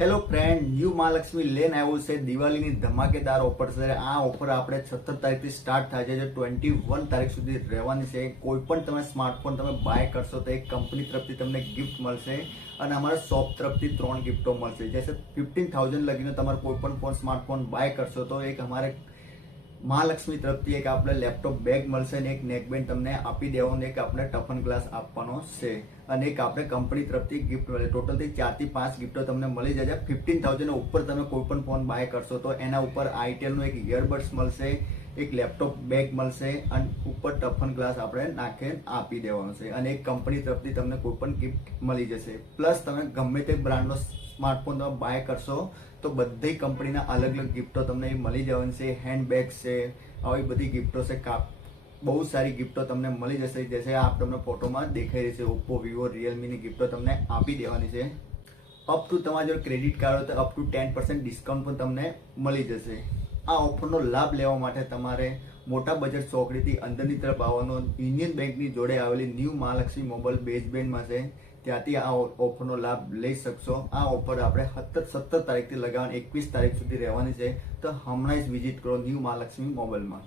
Hello friend, new Mahalakshmi lane આવ્યું છે. દિવાળીની ધમાકેદાર ઓફર છે. આ ઓફર આપણે 17 તારીખથી સ્ટાર્ટ થાય છે, જે 21 તારીખ સુધી રહેવાની છે. કોઈ પણ તમે સ્માર્ટફોન તમે બાય કરશો તો એક કંપની તરફથી તમને ગિફ્ટ મળશે અને અમારા શોપ તરફથી 3 ગિફ્ટો મળશે. જैसे 15,000 લગીને તમારે કોઈ પણ ફોન સ્માર્ટફોન બાય કરશો તો એક અમારે મહાલક્ષ્મી તરફથી એક આપણે લેપટોપ બેગ મળશે અને એક નેકબેન્ડ તમને આપી દેવાનો, એક આપણે ટફન ગ્લાસ આપવાનો છે અને એક આપણે કંપની તરફથી ગિફ્ટ મળે. ટોટલથી 4 થી 5 ગિફ્ટો તમને મળી જશે. 15,000 ઉપર તમે કોઈ પણ ફોન બાય કરશો તો એના ઉપર આઈટેલનું એક ઇયરબડ્સ મળશે, એક લેપટોપ બેગ મળશે અને ઉપર ટફન ગ્લાસ આપણે નાખીને આપી દેવાનો છે અને એક કંપની તરફથી તમને કોઈ પણ ગિફ્ટ મળી જશે. પ્લસ તમે ગમે તે બ્રાન્ડનો સ્માર્ટફોન તમે બાય કરશો તો બધી કંપનીના અલગ અલગ ગિફ્ટો તમને મળી જવાની છે. હેન્ડબેગ્સ છે, આવી બધી ગિફ્ટો છે. બહુ સારી ગિફ્ટો તમને મળી જશે. જેસે આપ તમને ફોટોમાં દેખાઈ રહી છે. ઓપ્પો, વિવો, રિયલમીની ગિફ્ટો તમને આપી દેવાની છે. અપ ટુ તમારા જો ક્રેડિટ કાર્ડ હોય તો અપ ટુ 10% ડિસ્કાઉન્ટ પણ તમને મળી જશે. આ ઓફરનો લાભ લેવા માટે તમારે મોટા બજેટ ચોકડીથી અંદરની તરફ આવવાનો, યુનિયન બેંકની જોડે આવેલી ન્યૂ મહાલક્ષ્મી મોબાઈલ બેઝબેન્ડમાં છે, ત્યાંથી આ ઓફરનો લાભ લઈ શકશો. આ ઓફર આપણે 17 તારીખથી લગાવવાની 21 તારીખ સુધી રહેવાની છે. તો હમણાં જ વિઝિટ કરો ન્યૂ મહાલક્ષ્મી મોબાઈલમાં.